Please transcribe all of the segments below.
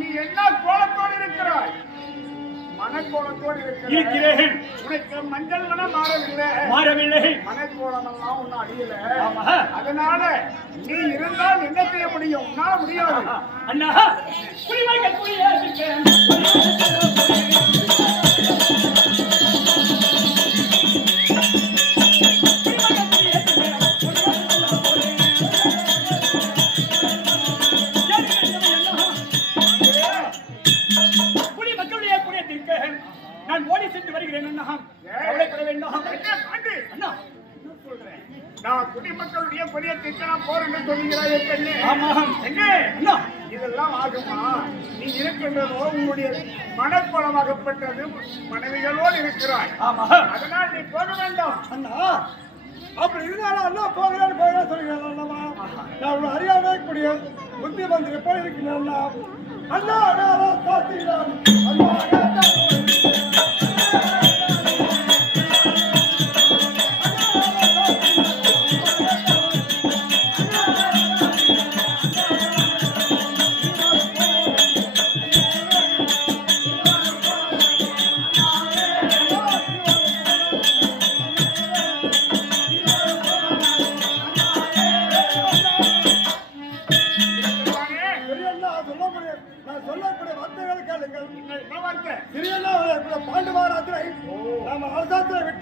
நீ என்ன கோலத்தோடு இருக்கிறாய்? மனக்கோலத்தோடு இருக்கிறேன். உனக்கு மஞ்சள் மனம் மாறவில்லை. மனக்கோலம் எல்லாம் ஒன்னும் அடியல. அதனால நீ இருந்தால் என்ன செய்ய முடியும்? உன்னால முடியாது. அண்ணா குடிமைகள் நான் ஓடி சென்று வருகிறேன். அண்ணா கவலைப்பட வேண்டாம். அண்ணா சொல்றேன், நான் குடிமக்களுடைய புரியத்திற்கு நான் போறேன்னு சொல்லுகிறாய். ஆமா என்ன அண்ணா இதெல்லாம் ஆகுமா? நீ இருக்கின்றதோ உன்னுடைய மனக்குளமாகப்பட்டது மனைவிகளோடு இருக்கிறாய். ஆமா அதனால் நீ போக வேண்டாம். அண்ணா அப்படி இருந்தாலும் அண்ணா போகிறேன்னு சொல்லுகிறேன். அண்ணா நான் அறியாத கூடிய புத்தி மந்திரி போய் இருக்கிறேன். அண்ணா அண்ணா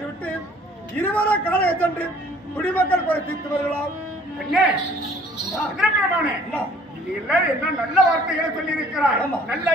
விட்டு இருவர காலையை சென்று குடிமக்கள் குறை தீர்த்து வருகலாம். என்ன நல்ல வார்த்தைகளை சொல்லி இருக்கிறார். நல்ல